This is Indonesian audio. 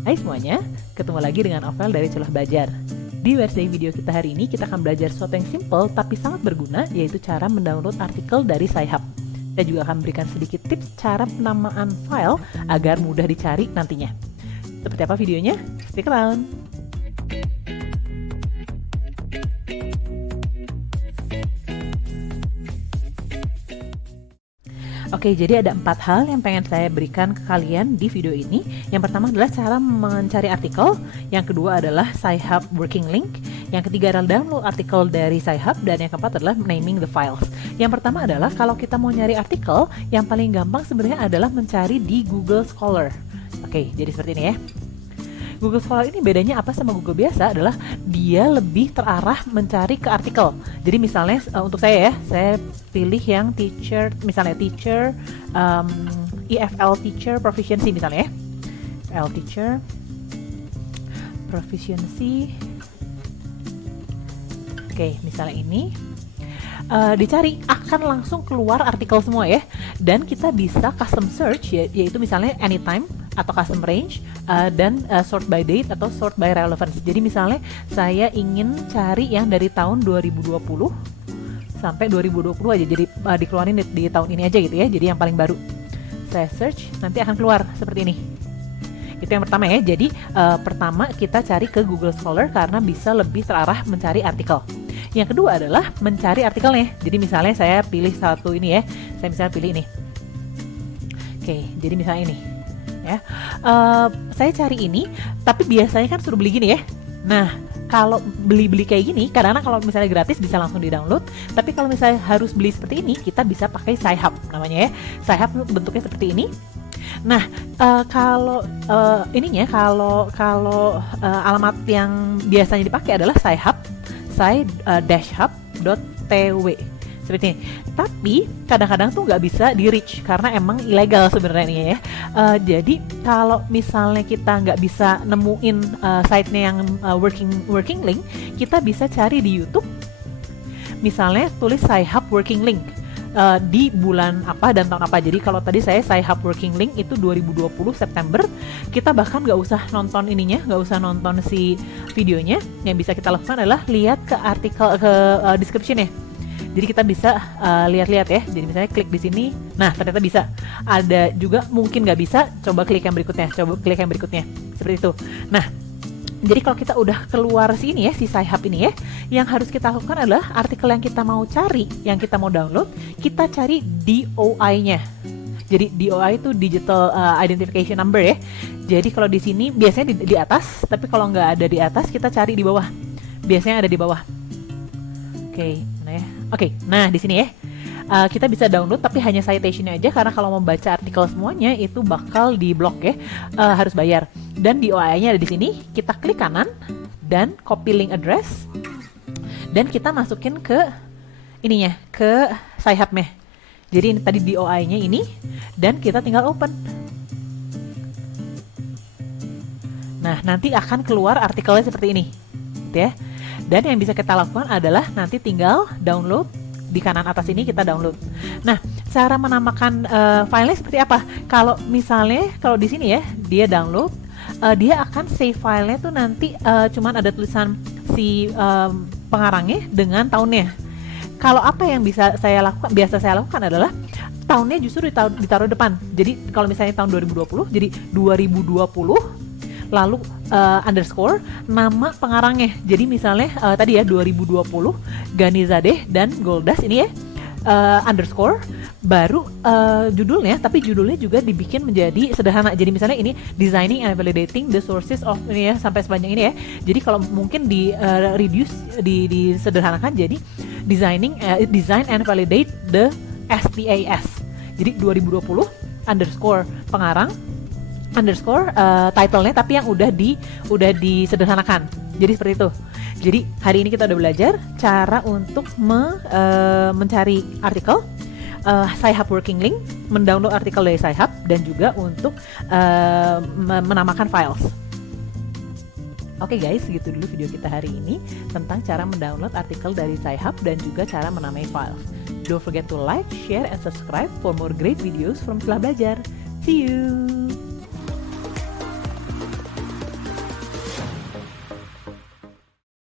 Hai semuanya, ketemu lagi dengan Ovel dari Celah Belajar. Di versi video kita hari ini, kita akan belajar sesuatu yang simple tapi sangat berguna, yaitu cara mendownload artikel dari Sci-Hub. Saya juga akan memberikan sedikit tips cara penamaan file agar mudah dicari nantinya. Seperti apa videonya? Stick around! Oke, jadi ada 4 hal yang pengen saya berikan ke kalian di video ini. Yang pertama adalah cara mencari artikel, yang kedua adalah Sci-Hub working link, yang ketiga adalah download artikel dari Sci-Hub, dan yang keempat adalah naming the files. Yang pertama adalah kalau kita mau nyari artikel, yang paling gampang sebenarnya adalah mencari di Google Scholar. Oke, jadi seperti ini ya. Google Scholar ini bedanya apa sama Google biasa adalah dia lebih terarah mencari ke artikel. Jadi misalnya untuk saya ya, saya pilih yang teacher, misalnya teacher, EFL teacher proficiency misalnya ya. EFL teacher proficiency. Oke, misalnya ini. Dicari akan langsung keluar artikel semua ya, dan kita bisa custom search yaitu misalnya anytime atau custom range dan sort by date atau sort by relevance. Jadi misalnya saya ingin cari yang dari tahun 2020 sampai 2020 aja, jadi dikeluarin di tahun ini aja gitu ya, jadi yang paling baru saya search, nanti akan keluar seperti ini. Itu yang pertama ya. Jadi pertama kita cari ke Google Scholar karena bisa lebih terarah mencari artikel. Yang kedua adalah mencari artikelnya. Jadi misalnya saya pilih satu ini ya. Saya misalnya pilih ini. Oke, jadi misalnya ini ya. Saya cari ini, tapi biasanya kan suruh beli gini ya. Nah, kalau beli kayak gini, kadang-kadang kalau misalnya gratis bisa langsung di-download. Tapi kalau misalnya harus beli seperti ini, kita bisa pakai Sci-Hub namanya ya. Sci-Hub bentuknya seperti ini. Nah, kalau ininya, kalau alamat yang biasanya dipakai adalah Sci-Hub, sci-hub.tw seperti ini. Tapi kadang-kadang tuh nggak bisa di reach karena emang ilegal sebenarnya ya. Jadi kalau misalnya kita nggak bisa nemuin site-nya yang working link, kita bisa cari di YouTube. Misalnya tulis Sci-Hub working link. Di bulan apa dan tahun apa. Jadi kalau tadi saya Sci-Hub working link itu 2020 September, kita bahkan nggak usah nonton ininya, nggak usah nonton si videonya. Yang bisa kita lakukan adalah lihat ke artikel, ke description-nya. Jadi kita bisa lihat-lihat ya. Jadi misalnya klik di sini, nah ternyata bisa. Ada juga mungkin nggak bisa, coba klik yang berikutnya, seperti itu. Nah, jadi kalau kita udah keluar sini ya, si Sci-Hub ini ya, yang harus kita lakukan adalah artikel yang kita mau cari, yang kita mau download, kita cari DOI-nya. Jadi DOI itu Digital Identification Number ya. Jadi kalau di sini biasanya di atas, tapi kalau nggak ada di atas, kita cari di bawah. Biasanya ada di bawah. Oke, mana ya? Oke, nah di sini ya. Kita bisa download tapi hanya citation-nya aja, karena kalau mau baca artikel semuanya itu bakal di-blok ya, harus bayar. Dan di OI-nya ada di sini, kita klik kanan dan copy link address dan kita masukin ke ininya, ke Sci-Hub-nya. Jadi ini tadi di OI-nya ini, dan kita tinggal open. Nah, nanti akan keluar artikelnya seperti ini, gitu ya. Dan yang bisa kita lakukan adalah nanti tinggal download. Di kanan atas ini kita download. Nah, cara menamakan filenya seperti apa? Kalau misalnya kalau di sini ya, dia download, dia akan save filenya tuh nanti cuman ada tulisan si pengarangnya dengan tahunnya. Kalau apa yang biasa saya lakukan adalah tahunnya justru ditaruh depan. Jadi kalau misalnya tahun 2020, jadi 2020 lalu underscore nama pengarangnya. Jadi misalnya tadi ya 2020 Ghanizadeh dan Goldas ini ya, underscore baru judulnya, tapi judulnya juga dibikin menjadi sederhana. Jadi misalnya ini designing and validating the sources of ini ya, sampai sepanjang ini ya. Jadi kalau mungkin di reduce, disederhanakan jadi design and validate the SPAS. Jadi 2020 underscore pengarang underscore title-nya, tapi yang udah disederhanakan. Jadi seperti itu. Jadi hari ini kita udah belajar cara untuk mencari artikel, Sci-Hub working link, mendownload artikel dari Sci-Hub, dan juga untuk menamakan files. Oke guys, segitu dulu video kita hari ini tentang cara mendownload artikel dari Sci-Hub dan juga cara menamai files. Don't forget to like, share, and subscribe for more great videos from Celah Belajar. See you!